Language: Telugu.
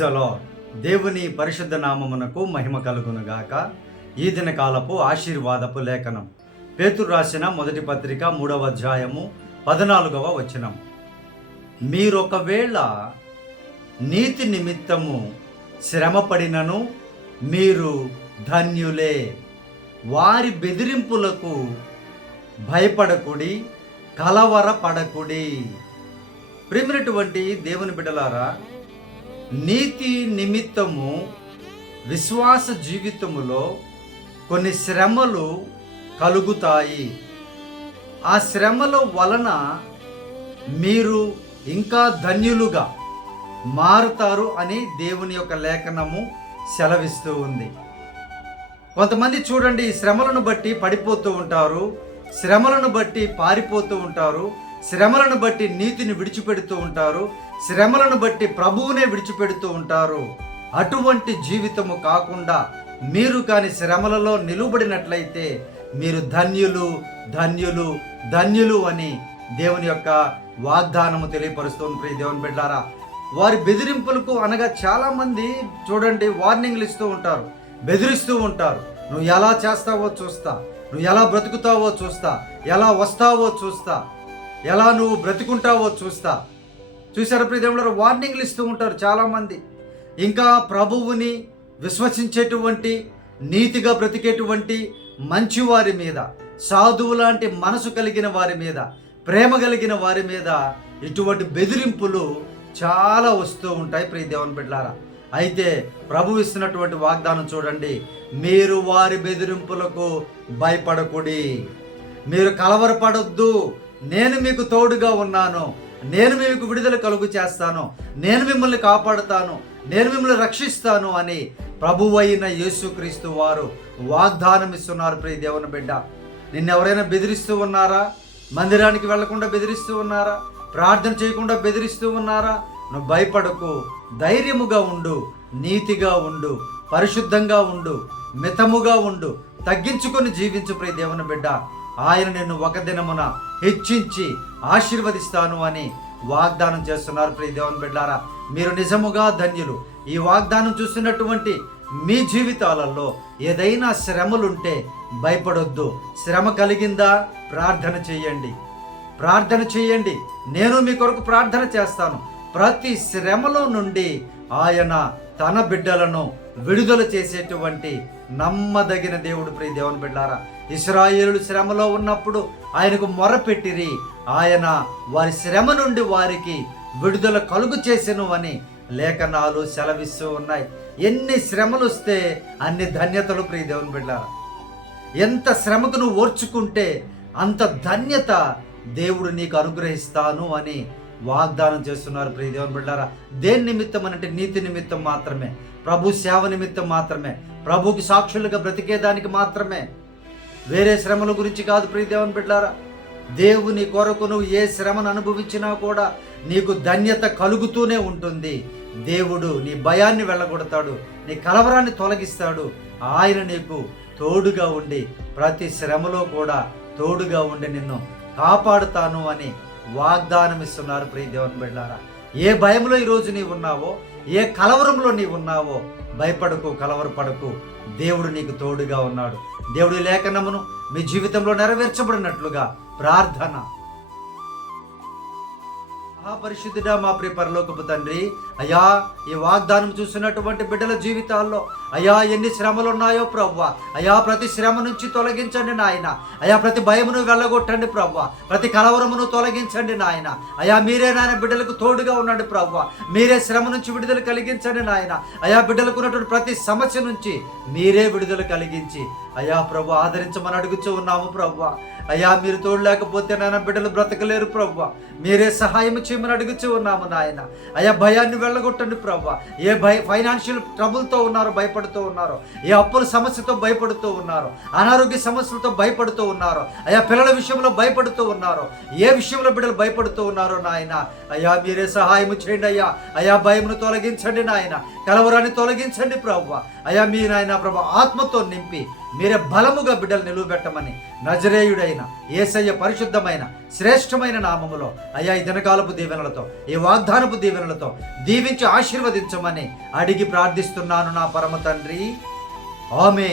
ప్రైజ్ దేవుని పరిశుద్ధ నామమునకు మహిమ కలుగునుగాక. ఈ దిన కాలపు ఆశీర్వాదపు లేఖనం. పేతురు రాసిన మొదటి పత్రిక మూడవ అధ్యాయము పద్నాలుగవ వచనం. మీరొకవేళ నీతి నిమిత్తము శ్రమపడినను మీరు ధన్యులే. వారి బెదిరింపులకు భయపడకుడి కలవరపడకుడి. ప్రిమినటువంటి దేవుని బిడ్డలారా నీతి నిమిత్తము విశ్వాస జీవితములో కొన్ని శ్రమలు కలుగుతాయి. ఆ శ్రమల వలన మీరు ఇంకా ధన్యులుగా మారుతారు అని దేవుని యొక్క లేఖనము సెలవిస్తూ ఉంది. కొంతమంది చూడండి ఈ శ్రమలను బట్టి పడిపోతూ ఉంటారు శ్రమలను బట్టి పారిపోతూ ఉంటారు శ్రమలను బట్టి నీతిని విడిచిపెడుతూ ఉంటారు. శ్రమలను బట్టి ప్రభువునే విడిచిపెడుతూ ఉంటారు. అటువంటి జీవితము కాకుండా మీరు కాని శ్రమలలో నిలువబడినట్లయితే మీరు ధన్యులు ధన్యులు ధన్యులు అని దేవుని యొక్క వాగ్దానము తెలియపరుస్తుంది ప్రియ దేవుని బిడ్డారా. వారి బెదిరింపులకు అనగా చాలామంది చూడండి వార్నింగ్లు ఇస్తూ ఉంటారు. బెదిరిస్తూ ఉంటారు. నువ్వు ఎలా చేస్తావో చూస్తా. నువ్వు ఎలా బ్రతుకుతావో చూస్తా. ఎలా వస్తావో చూస్తా. ఎలా నువ్వు బ్రతుకుంటావో చూస్తా. చూసారా ప్రియదేవుడు వార్నింగ్లు ఇస్తూ ఉంటారు చాలామంది. ఇంకా ప్రభువుని విశ్వసించేటువంటి నీతిగా బ్రతికేటువంటి మంచివారి మీద సాధువు లాంటి మనసు కలిగిన వారి మీద ప్రేమ కలిగిన వారి మీద ఇటువంటి బెదిరింపులు చాలా వస్తూ ఉంటాయి ప్రియ దేవుని బిడ్డారా అయితే ప్రభు ఇస్తున్నటువంటి వాగ్దానం చూడండి. మీరు వారి బెదిరింపులకు భయపడకుడి. మీరు కలవరపడొద్దు. నేను మీకు తోడుగా ఉన్నాను. నేను మీకు విడుదల కలుగు చేస్తాను. నేను మిమ్మల్ని కాపాడుతాను. నేను మిమ్మల్ని రక్షిస్తాను అని ప్రభువైన యేసుక్రీస్తు వారు వాగ్దానం ఇస్తున్నారు ప్రియ దేవుని బిడ్డ. నిన్నెవరైనా బెదిరిస్తూ ఉన్నారా? మందిరానికి వెళ్ళకుండా బెదిరిస్తూ ఉన్నారా? ప్రార్థన చేయకుండా బెదిరిస్తూ ఉన్నారా? నువ్వు భయపడకు. ధైర్యముగా ఉండు. నీతిగా ఉండు. పరిశుద్ధంగా ఉండు. మితముగా ఉండు. తగ్గించుకొని జీవించు ప్రియ దేవుని బిడ్డ. ఆయన నిన్ను ఒక దినమున హెచ్చించి ఆశీర్వదిస్తాను అని వాగ్దానం చేస్తున్నారు ప్రియ దేవుని బిడ్డారా. మీరు నిజముగా ధన్యులు. ఈ వాగ్దానం చూస్తున్నటువంటి మీ జీవితాలలో ఏదైనా శ్రమలుంటే భయపడొద్దు. శ్రమ కలిగిందా? ప్రార్థన చేయండి. ప్రార్థన చేయండి. నేను మీ కొరకు ప్రార్థన చేస్తాను. ప్రతి శ్రమలో నుండి ఆయన తన బిడ్డలను విడుదల చేసేటువంటి నమ్మదగిన దేవుడు ప్రియ దేవుని బిడ్డారా ఇస్రాయేలు శ్రమలో ఉన్నప్పుడు ఆయనకు మొరపెట్టిరి. ఆయన వారి శ్రమ నుండి వారికి విడుదల కలుగు చేసెను అని లేఖనాలు సెలవిస్తూ ఉన్నాయి. ఎన్ని శ్రమలు వస్తే అన్ని ధన్యతలు ప్రియ దేవుని బిడ్డారా. ఎంత శ్రమకు నువ్వు ఓర్చుకుంటే అంత ధన్యత దేవుడు నీకు అనుగ్రహిస్తాను అని వాగ్దానం చేస్తున్నారు ప్రియ దేవుని బిడ్డారా. దేని నిమిత్తం అంటే నీతి నిమిత్తం మాత్రమే. ప్రభు సేవ నిమిత్తం మాత్రమే. ప్రభుకి సాక్షులుగా బ్రతికేదానికి మాత్రమే. వేరే శ్రమల గురించి కాదు ప్రియ దేవుని బిడ్డారా. దేవుని కొరకు నువ్వు ఏ శ్రమను అనుభవించినా కూడా నీకు ధన్యత కలుగుతూనే ఉంటుంది. దేవుడు నీ భయాన్ని వెళ్ళగొడతాడు. నీ కలవరాన్ని తొలగిస్తాడు. ఆయన నీకు తోడుగా ఉండి ప్రతి శ్రమలో కూడా తోడుగా ఉండి నిన్ను కాపాడుతాను అని వాగ్దానం ఇస్తున్నారు ప్రియ దేవుని బిడ్డారా. ఏ భయంలో ఈరోజు నీవు ఉన్నావో ఏ కలవరంలో నీవు ఉన్నావో భయపడకు కలవరపడకు. దేవుడు నీకు తోడుగా ఉన్నాడు. దేవుడి లేఖనమును మీ జీవితంలో నెరవేర్చబడినట్లుగా ప్రార్థన మహాపరిశుద్ధుడా మా ప్రియ పరలోకపు తండ్రి. అయ్యా ఈ వాగ్దానం చూసినటువంటి బిడ్డల జీవితాల్లో అయ్యా ఎన్ని శ్రమలు ఉన్నాయో ప్రవ్వ. అయ్యా ప్రతి శ్రమ నుంచి తొలగించండి నాయన. అయ్యా ప్రతి భయమును వెళ్ళగొట్టండి ప్రవ్వ. ప్రతి కలవరమును తొలగించండి నాయన. అయ్యా మీరే నాయన బిడ్డలకు తోడుగా ఉండండి ప్రవ్వ. మీరే శ్రమ నుంచి విడుదల కలిగించండి నాయన. అయా బిడ్డలకు ఉన్నటువంటి ప్రతి సమస్య నుంచి మీరే విడుదల కలిగించి అయా ప్రభు ఆదరించమని అడుగుచూ ఉన్నాము ప్రవ్వ. అయ్యా మీరు తోడు లేకపోతే నాయన బిడ్డలు బ్రతకలేరు ప్రవ్వ. మీరే సహాయం చేయమని అడుగుచూ ఉన్నాము నాయన. అయ్యా భయాన్ని వెళ్ళగొట్టండి ప్రవ్వ. ఏ భయ ఫైనాన్షియల్ ట్రబుల్తో ఉన్నారో భయపడుతూ ఉన్నారు ఏ అప్పుల సమస్యతో భయపడుతూ ఉన్నారు అనారోగ్య సమస్యలతో భయపడుతూ ఉన్నారు అయ్యా పిల్లల విషయంలో భయపడుతూ ఉన్నారు ఏ విషయంలో బిడ్డలు భయపడుతూ ఉన్నారో నాయన. అయ్యా మీరే సహాయం చేయండి అయ్యా. అయా భయమును తొలగించండి నాయన. కలవరాన్ని తొలగించండి ప్రవ్వ. అయా మీ నాయన ప్రభు ఆత్మతో నింపి మీరే బలముగా బిడ్డలు నిలువబెట్టమని నజరేయుడైన ఏసయ్య పరిశుద్ధమైన శ్రేష్టమైన నామములో అయ్యా ఈ దినకాలపు దీవెనలతో ఈ వాగ్దానపు దీవెనలతో దీవించి ఆశీర్వదించమని అడిగి ప్రార్థిస్తున్నాను నా పరమ తండ్రి. ఆమె